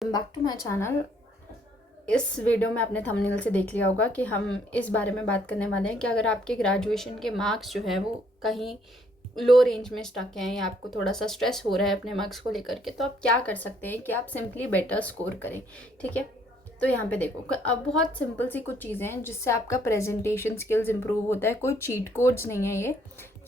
Back to my channel. इस video में आपने थंबनेल से देख लिया होगा कि हम इस बारे में बात करने वाले हैं कि अगर आपके ग्रेजुएशन के मार्क्स जो है वो कहीं लो रेंज में स्टक हैं या आपको थोड़ा सा स्ट्रेस हो रहा है अपने मार्क्स को लेकर के, तो आप क्या कर सकते हैं कि आप सिंपली बेटर स्कोर करें। ठीक है, तो यहाँ पे देखो, अब बहुत सिंपल सी कुछ चीज़ें हैं जिससे आपका प्रेजेंटेशन स्किल्स इंप्रूव होता है। कोई चीट कोड्स नहीं है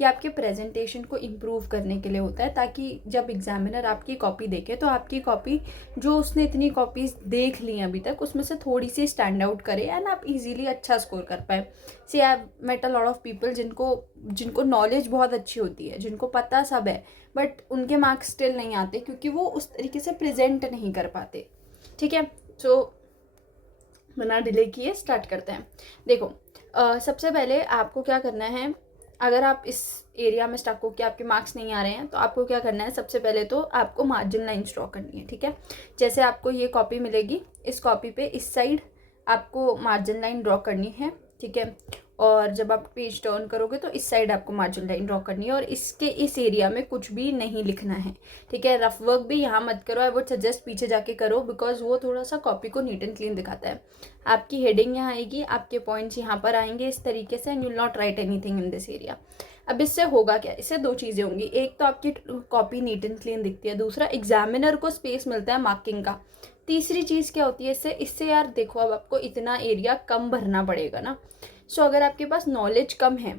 ये आपके प्रेजेंटेशन को इम्प्रूव करने के लिए होता है, ताकि जब एग्जामिनर आपकी कॉपी देखे तो आपकी कॉपी, जो उसने इतनी कॉपीज़ देख ली अभी तक, उसमें से थोड़ी सी स्टैंड आउट करे एंड आप इजीली अच्छा स्कोर कर पाए। See I met a lot of people जिनको नॉलेज बहुत अच्छी होती है, जिनको पता सब है, बट उनके मार्क्स स्टिल नहीं आते क्योंकि वो उस तरीके से प्रेजेंट नहीं कर पाते। ठीक है, सो बिना डिले किए स्टार्ट करते हैं। देखो, सबसे पहले आपको क्या करना है, अगर आप इस एरिया में स्टक हो कि आपके मार्क्स नहीं आ रहे हैं, तो आपको क्या करना है, सबसे पहले तो आपको मार्जिन लाइन ड्रॉ करनी है। ठीक है, जैसे आपको ये कॉपी मिलेगी, इस कॉपी पे इस साइड आपको मार्जिन लाइन ड्रॉ करनी है। ठीक है, और जब आप पेज टर्न करोगे तो इस साइड आपको मार्जिन लाइन ड्रॉ करनी है और इसके इस एरिया में कुछ भी नहीं लिखना है। ठीक है, रफ वर्क भी यहाँ मत करो, आई वुड सजेस्ट पीछे जाके करो, बिकॉज वो थोड़ा सा कॉपी को नीट एंड क्लीन दिखाता है। आपकी हेडिंग यहाँ आएगी, आपके पॉइंट्स यहाँ पर आएंगे इस तरीके से, and you not right anything in this area. अब इससे होगा क्या, इससे दो चीज़ें होंगी। एक तो आपकी कॉपी नीट एंड क्लीन दिखती है, दूसरा एग्जामिनर को स्पेस मिलता है मार्किंग का। तीसरी चीज़ क्या होती है, इससे यार देखो, अब आपको इतना एरिया कम भरना पड़ेगा ना। सो अगर आपके पास नॉलेज कम है,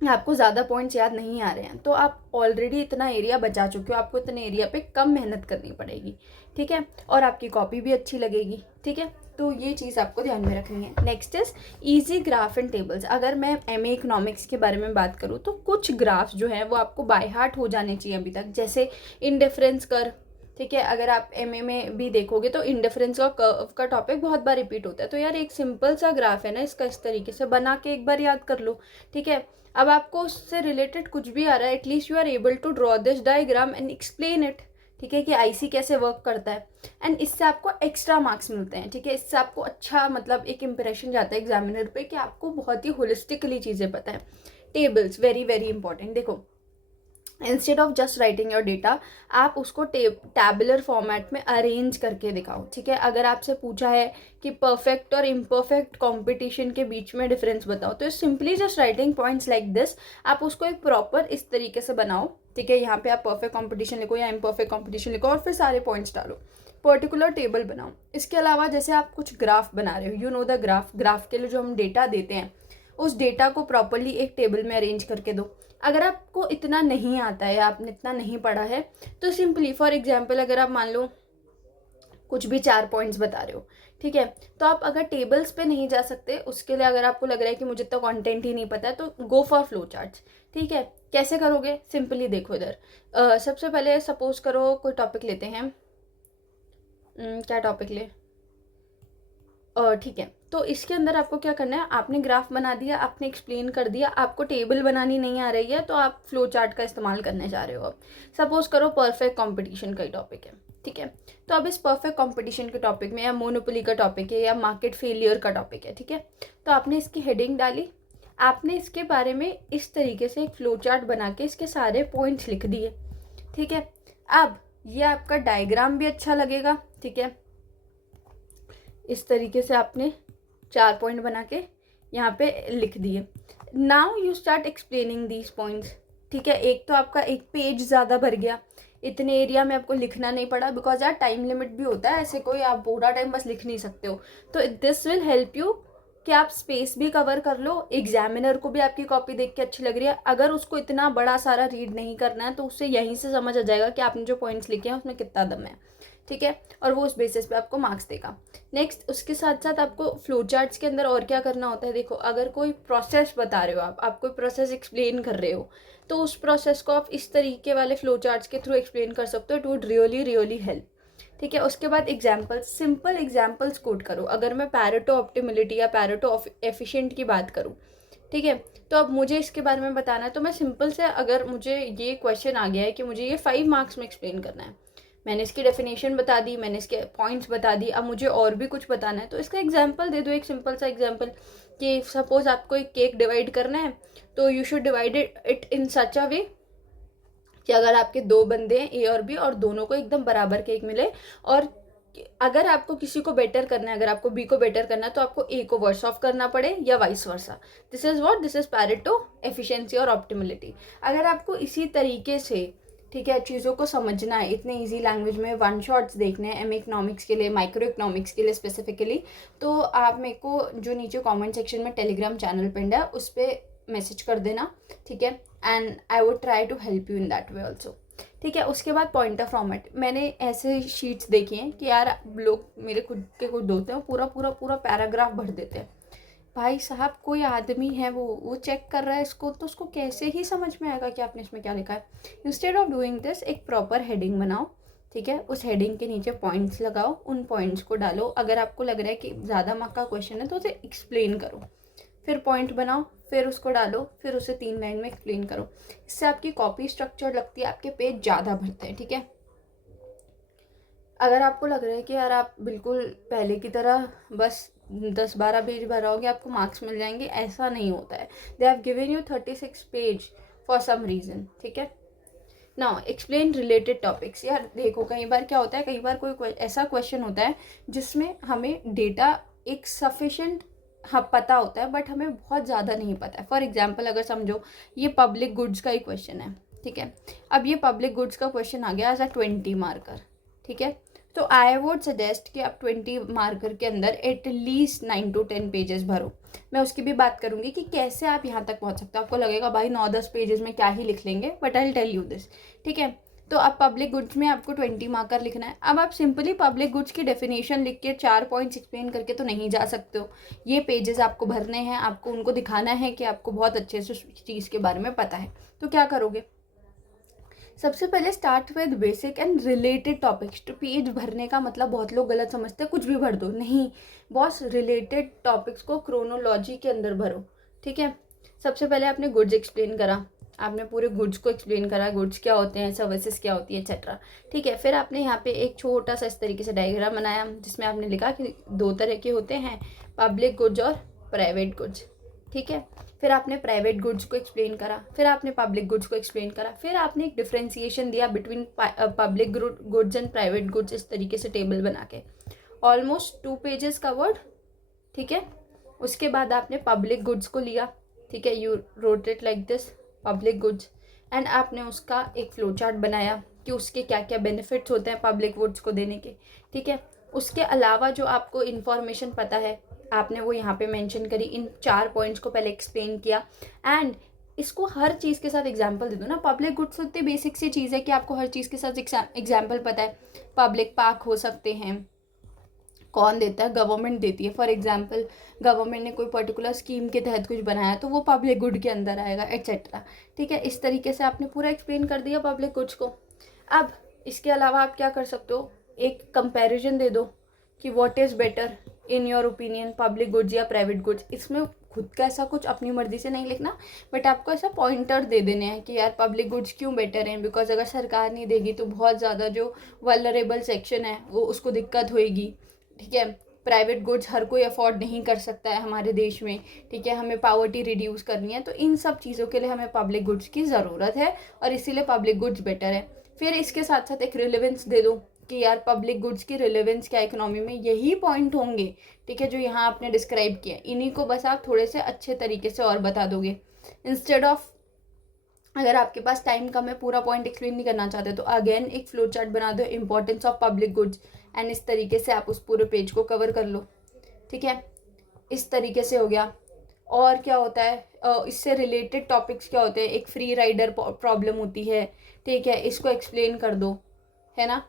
आपको ज़्यादा पॉइंट्स याद नहीं आ रहे हैं, तो आप ऑलरेडी इतना एरिया बचा चुके हो, आपको इतने एरिया पे कम मेहनत करनी पड़ेगी। ठीक है, और आपकी कॉपी भी अच्छी लगेगी। ठीक है, तो ये चीज़ आपको ध्यान में रखनी है। Next is easy graph and tables. अगर मैं एमए इकोनॉमिक्स के बारे में बात करूँ तो कुछ ग्राफ्स जो हैं वो आपको बाय हार्ट हो जाने चाहिए अभी तक, जैसे इंडिफरेंस कर्व। ठीक है, अगर आप एमए में भी देखोगे तो इंडिफरेंस का कर्व का टॉपिक बहुत बार रिपीट होता है, तो यार एक सिंपल सा ग्राफ है ना, इसका इस तरीके से बना के एक बार याद कर लो। ठीक है, अब आपको उससे रिलेटेड कुछ भी आ रहा है, at least you are able to draw this diagram and explain it. ठीक है, कि आईसी कैसे वर्क करता है, एंड इससे आपको एक्स्ट्रा मार्क्स मिलते हैं। ठीक है, इससे आपको अच्छा मतलब एक इंप्रेशन जाता है एग्जामिनर पे कि आपको बहुत ही होलिस्टिकली चीज़ें पता है। Tables very very important. देखो, instead of just writing your data, आप उसको टैबुलर फॉर्मेट में अरेंज करके दिखाओ। ठीक है, अगर आपसे पूछा है कि परफेक्ट और इम्परफेक्ट कंपटीशन के बीच में डिफरेंस बताओ, तो simply just writing points like this, आप उसको एक प्रॉपर इस तरीके से बनाओ। ठीक है, यहाँ पे आप परफेक्ट कंपटीशन लिखो या इम्परफेक्ट कंपटीशन लिखो और फिर सारे पॉइंट्स डालो, पर्टिकुलर टेबल बनाओ। इसके अलावा जैसे आप कुछ ग्राफ बना रहे हो, यू नो द ग्राफ के लिए जो हम डेटा देते हैं, उस डेटा को प्रॉपरली एक टेबल में अरेंज करके दो। अगर आपको इतना नहीं आता है या आपने इतना नहीं पढ़ा है, तो सिंपली फॉर एग्जांपल अगर आप मान लो कुछ भी 4 पॉइंट्स बता रहे हो, ठीक है, तो आप अगर टेबल्स पे नहीं जा सकते, उसके लिए अगर आपको लग रहा है कि मुझे तो कंटेंट ही नहीं पता है, तो गो फॉर फ्लो चार्ट्स। ठीक है, कैसे करोगे, सिंपली देखो इधर। सबसे पहले सपोज करो कोई टॉपिक लेते हैं, क्या टॉपिक ले, ठीक है, तो इसके अंदर आपको क्या करना है, आपने ग्राफ बना दिया, आपने एक्सप्लेन कर दिया, आपको टेबल बनानी नहीं आ रही है, तो आप फ्लो चार्ट का इस्तेमाल करने जा रहे हो। अब सपोज करो परफेक्ट कंपटीशन का ही टॉपिक है। ठीक है, तो अब इस परफेक्ट कंपटीशन के टॉपिक में या मोनोपोली का टॉपिक है या मार्केट फेलियर का टॉपिक है। ठीक है, तो आपने इसकी हेडिंग डाली, आपने इसके बारे में इस तरीके से एक फ्लो चार्ट बना के इसके सारे पॉइंट्स लिख दिए। ठीक है, अब ये आपका डायग्राम भी अच्छा लगेगा। ठीक है, इस तरीके से आपने 4 पॉइंट बना के यहाँ पे लिख दिए। Now you start explaining these points. ठीक है, एक तो आपका एक पेज ज़्यादा भर गया, इतने एरिया में आपको लिखना नहीं पड़ा, बिकॉज यार टाइम लिमिट भी होता है, ऐसे कोई आप पूरा टाइम बस लिख नहीं सकते हो। तो दिस विल हेल्प यू कि आप स्पेस भी कवर कर लो, एग्जामिनर को भी आपकी कॉपी देख के अच्छी लग रही है। अगर उसको इतना बड़ा सारा रीड नहीं करना है, तो उससे यहीं से समझ आ जाएगा कि आपने जो पॉइंट्स लिखे हैं उसमें कितना दम है। ठीक है, और वो उस बेसिस पे आपको मार्क्स देगा। नेक्स्ट, उसके साथ साथ आपको फ्लो चार्ट्स के अंदर और क्या करना होता है, देखो, अगर कोई प्रोसेस बता रहे हो, आप कोई प्रोसेस एक्सप्लेन कर रहे हो, तो उस प्रोसेस को आप इस तरीके वाले फ्लो चार्ट्स के थ्रू एक्सप्लेन कर सकते हो। It would really really help. ठीक है, उसके बाद एग्जाम्पल्स, सिंपल एग्जाम्पल्स कोट करो। अगर मैं पैरेटो ऑप्टिमिलिटी या पैरेटो एफिशिएंट की बात करूँ, ठीक है, तो अब मुझे इसके बारे में बताना है, तो मैं सिंपल से, अगर मुझे ये क्वेश्चन आ गया है कि मुझे ये 5 मार्क्स में एक्सप्लेन करना है, मैंने इसकी डेफिनेशन बता दी, मैंने इसके पॉइंट्स बता दी, अब मुझे और भी कुछ बताना है, तो इसका एग्जाम्पल दे दो, एक सिंपल सा एग्जाम्पल कि सपोज आपको एक केक डिवाइड करना है, तो you should divide it in such a way कि अगर आपके 2 बंदे हैं, ए और बी, और दोनों को एकदम बराबर केक मिले, और अगर आपको किसी को बेटर करना है, अगर आपको बी को बेटर करना है तो आपको ए को वर्स ऑफ करना पड़े या vice versa. This is what, this is Pareto efficiency और ऑप्टिमलिटी। अगर आपको इसी तरीके से, ठीक है, चीज़ों को समझना है, इतने इजी लैंग्वेज में वन शॉट्स देखने हैं एम इकोनॉमिक्स के लिए, माइक्रो इकोनॉमिक्स के लिए स्पेसिफिकली, तो आप मेरे को जो नीचे कमेंट सेक्शन में टेलीग्राम चैनल पिंड है उस पर मैसेज कर देना, ठीक है, and I would try to help you in that way also, ठीक है। उसके बाद पॉइंटर फॉर्मेट, मैंने ऐसे शीट्स देखी हैं कि यार लोग, मेरे खुद के कुछ दोस्त हैं, वो पूरा पूरा पूरा पैराग्राफ भर देते हैं। भाई साहब, कोई आदमी है वो चेक कर रहा है इसको, तो उसको कैसे ही समझ में आएगा कि आपने इसमें क्या लिखा है। इंस्टेड ऑफ डूइंग दिस, एक प्रॉपर हेडिंग बनाओ, ठीक है, उस हेडिंग के नीचे पॉइंट्स लगाओ, उन पॉइंट्स को डालो। अगर आपको लग रहा है कि ज़्यादा मार्क का क्वेश्चन है तो उसे एक्सप्लेन करो, फिर पॉइंट बनाओ, फिर उसको डालो, फिर उसे 3 लाइन में एक्सप्लेन करो। इससे आपकी कॉपी स्ट्रक्चर लगती है, आपके पेज ज़्यादा भरते हैं, ठीक है। अगर आपको लग रहा है कि यार आप बिल्कुल पहले की तरह बस 10-12 पेज भराओगे आपको मार्क्स मिल जाएंगे, ऐसा नहीं होता है। They have given you 36 page for some reason, ठीक है। Now explain related topics. यार देखो, कई बार क्या होता है, कई बार कोई ऐसा क्वेश्चन होता है जिसमें हमें डेटा एक सफिशेंट, हाँ, पता होता है, बट हमें बहुत ज़्यादा नहीं पता है। फॉर एग्जाम्पल, अगर समझो ये पब्लिक गुड्स का ही क्वेश्चन है, ठीक है। अब ये पब्लिक गुड्स का क्वेश्चन आ गया एज अ 20 मार्कर, ठीक है। तो आई वुड सजेस्ट कि आप 20 मार्कर के अंदर एटलीस्ट 9 to 10 पेजेस भरो। मैं उसकी भी बात करूंगी कि कैसे आप यहाँ तक पहुँच सकते हो। आपको लगेगा भाई 9-10 पेजेस में क्या ही लिख लेंगे, but I will tell you this, ठीक है। तो अब पब्लिक गुड्स में आपको 20 मार्कर लिखना है। अब आप सिंपली पब्लिक गुड्स की डेफिनेशन लिख के 4 पॉइंट्स एक्सप्लेन करके तो नहीं जा सकते हो। ये पेजेस आपको भरने हैं, आपको उनको दिखाना है कि आपको बहुत अच्छे से चीज़ के बारे में पता है। तो क्या करोगे, सबसे पहले start with basic and related topics. तो पेज भरने का मतलब बहुत लोग गलत समझते हैं, कुछ भी भर दो, नहीं बॉस, रिलेटेड टॉपिक्स को क्रोनोलॉजी के अंदर भरो, ठीक है। सबसे पहले आपने गुड्स एक्सप्लेन करा, आपने पूरे गुड्स को एक्सप्लेन करा, गुड्स क्या होते हैं, सर्विसेज क्या होती है, एक्सेट्रा, ठीक है। फिर आपने यहाँ पे एक छोटा सा इस तरीके से डायग्राम बनाया जिसमें आपने लिखा कि 2 तरह के होते हैं, पब्लिक गुड्स और प्राइवेट गुड्स, ठीक है। फिर आपने प्राइवेट गुड्स को एक्सप्लेन करा, फिर आपने पब्लिक गुड्स को एक्सप्लेन करा, फिर आपने एक डिफ्रेंसिएशन दिया between public goods and private goods, इस तरीके से टेबल बना के। ऑलमोस्ट 2 पेजेस कवर्ड, ठीक है। उसके बाद आपने पब्लिक गुड्स को लिया, ठीक है, you wrote it like this, public goods, and आपने उसका एक फ्लो चार्ट बनाया कि उसके क्या क्या बेनिफिट्स होते हैं पब्लिक गुड्स को देने के, ठीक है। उसके अलावा जो आपको इन्फॉर्मेशन पता है आपने वो यहाँ पे मेंशन करी, इन 4 पॉइंट्स को पहले एक्सप्लेन किया, एंड इसको हर चीज़ के साथ एग्जाम्पल दे दो ना। पब्लिक गुड्स इतनी बेसिक सी चीज़ है कि आपको हर चीज़ के साथ एग्जाम्पल पता है। पब्लिक पार्क हो सकते हैं, कौन देता है, गवर्नमेंट देती है। फॉर एग्जाम्पल, गवर्नमेंट ने कोई पर्टिकुलर स्कीम के तहत कुछ बनाया तो वो पब्लिक गुड के अंदर आएगा, एट्सेट्रा, ठीक है। इस तरीके से आपने पूरा एक्सप्लेन कर दिया पब्लिक गुड्स को। अब इसके अलावा आप क्या कर सकते हो, एक कंपैरिजन दे दो कि what is better in your opinion, public goods या प्राइवेट गुड्स। इसमें खुद का ऐसा कुछ अपनी मर्जी से नहीं लिखना, बट आपको ऐसा पॉइंटर दे देने हैं कि यार पब्लिक गुड्स क्यों बेटर हैं, बिकॉज अगर सरकार नहीं देगी तो बहुत ज़्यादा जो वल्नरेबल सेक्शन है वो उसको दिक्कत होएगी, ठीक है। प्राइवेट गुड्स हर कोई अफोर्ड नहीं कर सकता है हमारे देश में, ठीक है, हमें पावर्टी रिड्यूस करनी है, तो इन सब चीज़ों के लिए हमें पब्लिक गुड्स की ज़रूरत है और इसीलिए पब्लिक गुड्स बेटर है। फिर इसके साथ साथ एक रिलेवेंस दे दो कि यार पब्लिक गुड्स की रिलेवेंस क्या इकोनॉमी में, यही पॉइंट होंगे, ठीक है, जो यहाँ आपने डिस्क्राइब किया। इन्हीं को बस आप थोड़े से अच्छे तरीके से और बता दोगे, इंस्टेड ऑफ, अगर आपके पास टाइम कम है, पूरा पॉइंट एक्सप्लेन नहीं करना चाहते, तो अगेन एक फ्लो चार्ट बना दो, importance of public goods, and इस तरीके से आप उस पूरे पेज को कवर कर लो, ठीक है। इस तरीके से हो गया। और क्या होता है, इससे रिलेटेड टॉपिक्स क्या होते हैं, एक फ्री राइडर प्रॉब्लम होती है, ठीक है, इसको एक्सप्लेन कर दो, है ना।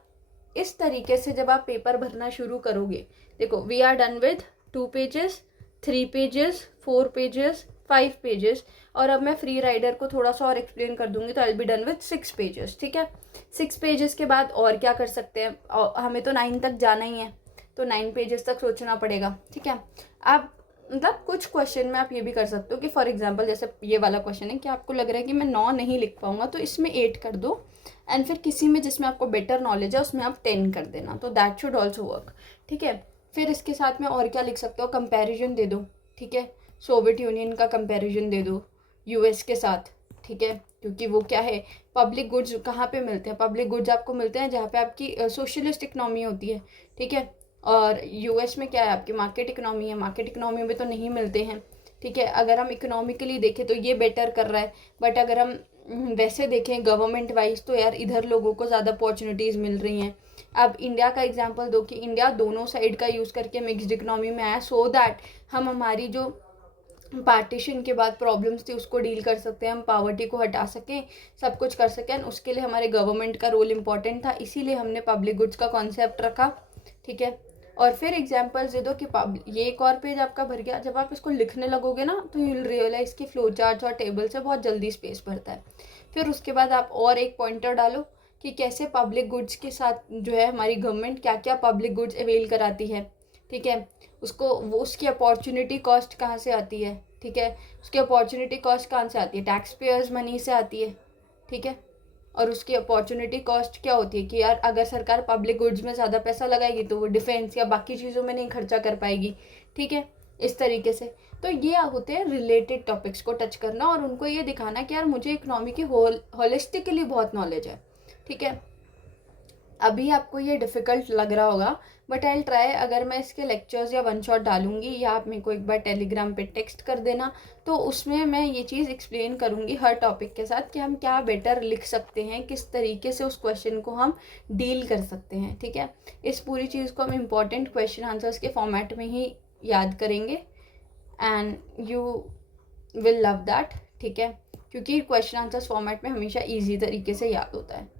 इस तरीके से जब आप पेपर भरना शुरू करोगे, देखो we are done with 2 pages, 3 pages, 4 pages, 5 pages, और अब मैं फ्री राइडर को थोड़ा सा और एक्सप्लेन कर दूंगी तो I will be done with 6 pages, ठीक है। 6 पेजेस के बाद और क्या कर सकते हैं, हमें तो 9 तक जाना ही है, तो 9 पेजेस तक सोचना पड़ेगा, ठीक है। आप मतलब कुछ क्वेश्चन में आप ये भी कर सकते हो कि फॉर एग्जांपल जैसे ये वाला क्वेश्चन है कि आपको लग रहा है कि मैं 9 नहीं लिख पाऊंगा, तो इसमें 8 कर दो, एंड फिर किसी में जिसमें आपको बेटर नॉलेज है उसमें आप 10 कर देना, तो दैट शुड ऑल्सो वर्क, ठीक है। फिर इसके साथ में और क्या लिख सकते हो, कंपैरिजन दे दो, ठीक है, सोवियत यूनियन का कंपैरिजन दे दो यूएस के साथ, ठीक है, क्योंकि वो क्या है, पब्लिक गुड्स कहाँ पे मिलते हैं, पब्लिक गुड्स आपको मिलते हैं जहाँ पे आपकी सोशलिस्ट इकनॉमी होती है, ठीक है। और यूएस में क्या है, आपकी मार्केट इकनॉमी है, मार्केट इकनॉमी में तो नहीं मिलते हैं, ठीक है। अगर हम इकोनॉमिकली देखें तो ये बेटर कर रहा है, बट अगर हम वैसे देखें गवर्नमेंट वाइज तो यार इधर लोगों को ज़्यादा अपॉर्चुनिटीज़ मिल रही हैं। अब इंडिया का एग्जांपल दो कि इंडिया दोनों साइड का यूज़ करके मिक्स्ड इकोनॉमी में आया, सो दैट हम हमारी जो पार्टीशन के बाद प्रॉब्लम्स थी उसको डील कर सकते हैं, हम पॉवर्टी को हटा सकें, सब कुछ कर सकें। उसके लिए हमारे गवर्नमेंट का रोल इम्पॉर्टेंट था, इसीलिए हमने पब्लिक गुड्स का कॉन्सेप्ट रखा, ठीक है। और फिर एग्जांपल्स दे दो कि ये एक और पेज आपका भर गया, जब आप इसको लिखने लगोगे ना तो यू विल रियलाइज कि फ्लो चार्ट्स और टेबल से बहुत जल्दी स्पेस भरता है। फिर उसके बाद आप और एक पॉइंटर डालो कि कैसे पब्लिक गुड्स के साथ जो है हमारी गवर्नमेंट क्या क्या पब्लिक गुड्स अवेल कराती है, ठीक है। वो उसकी अपॉर्चुनिटी कॉस्ट कहाँ से आती है, ठीक है। उसकी अपॉर्चुनिटी कॉस्ट कहाँ से आती है, टैक्स पेयर्स मनी से आती है, ठीक है। और उसकी अपॉर्चुनिटी कॉस्ट क्या होती है कि यार अगर सरकार पब्लिक गुड्स में ज़्यादा पैसा लगाएगी तो वो डिफेंस या बाकी चीज़ों में नहीं खर्चा कर पाएगी, ठीक है। इस तरीके से तो ये होते हैं रिलेटेड टॉपिक्स को टच करना और उनको ये दिखाना कि यार मुझे इकोनॉमी की होलिस्टिकली बहुत नॉलेज है, ठीक है। अभी आपको ये डिफ़िकल्ट लग रहा होगा, बट आई ट्राई, अगर मैं इसके लेक्चर्स या वन शॉट डालूंगी या आप मेरे को एक बार टेलीग्राम पे टेक्स्ट कर देना, तो उसमें मैं ये चीज़ एक्सप्लेन करूँगी हर टॉपिक के साथ कि हम क्या बेटर लिख सकते हैं, किस तरीके से उस क्वेश्चन को हम डील कर सकते हैं, ठीक है। इस पूरी चीज़ को हम इम्पॉर्टेंट क्वेश्चन आंसर्स के फॉर्मेट में ही याद करेंगे and you will love that, ठीक है। क्योंकि क्वेश्चन आंसर्स फॉर्मेट में हमेशा ईजी तरीके से याद होता है।